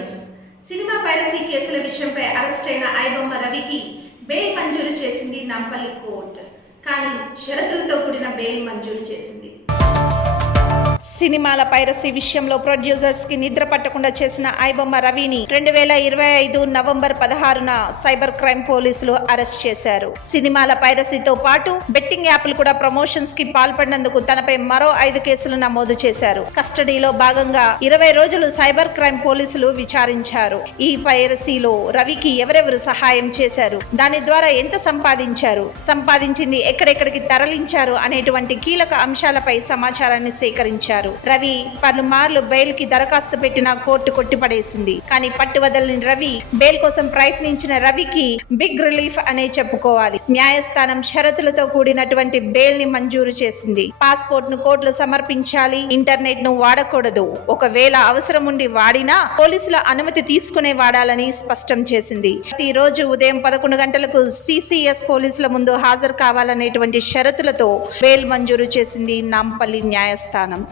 News. Cinema piracy కేసుల విషయంపై arrest అయిన ఐబొమ్మ రవికి బెయిల్ మంజూరు చేసింది నాంపల్లి కోర్టు. కానీ షరతులతో కూడిన బెయిల్ మంజూరు చేసింది. సినిమాల పైరసీ విషయంలో ప్రొడ్యూసర్స్ కి నిద్ర పట్టకుండా చేసిన ఐబొమ్మ రవిని 2025 నవంబర్ 16న సైబర్ క్రైమ్ పోలీసులు అరెస్ట్ చేశారు. సినిమాల పైరసీతో పాటు బెట్టింగ్ యాప్లు కూడా ప్రమోషన్స్ కి పాల్పడినందుకు తనపై మరో 5 కేసులు నమోదు చేశారు. కస్టడీలో భాగంగా 20 రోజులు సైబర్ క్రైమ్ పోలీసులు విచారించారు. ఈ పైరసీలో రవికి ఎవరెవరు సహాయం చేశారు, దాని ద్వారా ఎంత సంపాదించింది ఎక్కడెక్కడికి తరలించారు అనేటువంటి కీలక అంశాలపై సమాచారాన్ని సేకరించారు. రవి పలుమార్లు బెయిల్ కి దరఖాస్తు పెట్టిన కోర్టు కొట్టిపడేసింది. కానీ పట్టువదలని రవి బెయిల్ కోసం ప్రయత్నించిన రవికి బిగ్ రిలీఫ్ అనే చెప్పుకోవాలి. న్యాయస్థానం షరతులతో కూడినటువంటి బెయిల్ ని మంజూరు చేసింది. పాస్పోర్ట్ ను కోర్టులో సమర్పించాలి, ఇంటర్నెట్ ను వాడకూడదు, ఒకవేళ అవసరం ఉండి వాడినా పోలీసుల అనుమతి తీసుకునే వాడాలని స్పష్టం చేసింది. ప్రతిరోజు ఉదయం 11 గంటలకు సిసిఎస్ పోలీసుల ముందు హాజరు కావాలనేటువంటి షరతులతో బెయిల్ మంజూరు చేసింది నాంపల్లి న్యాయస్థానం.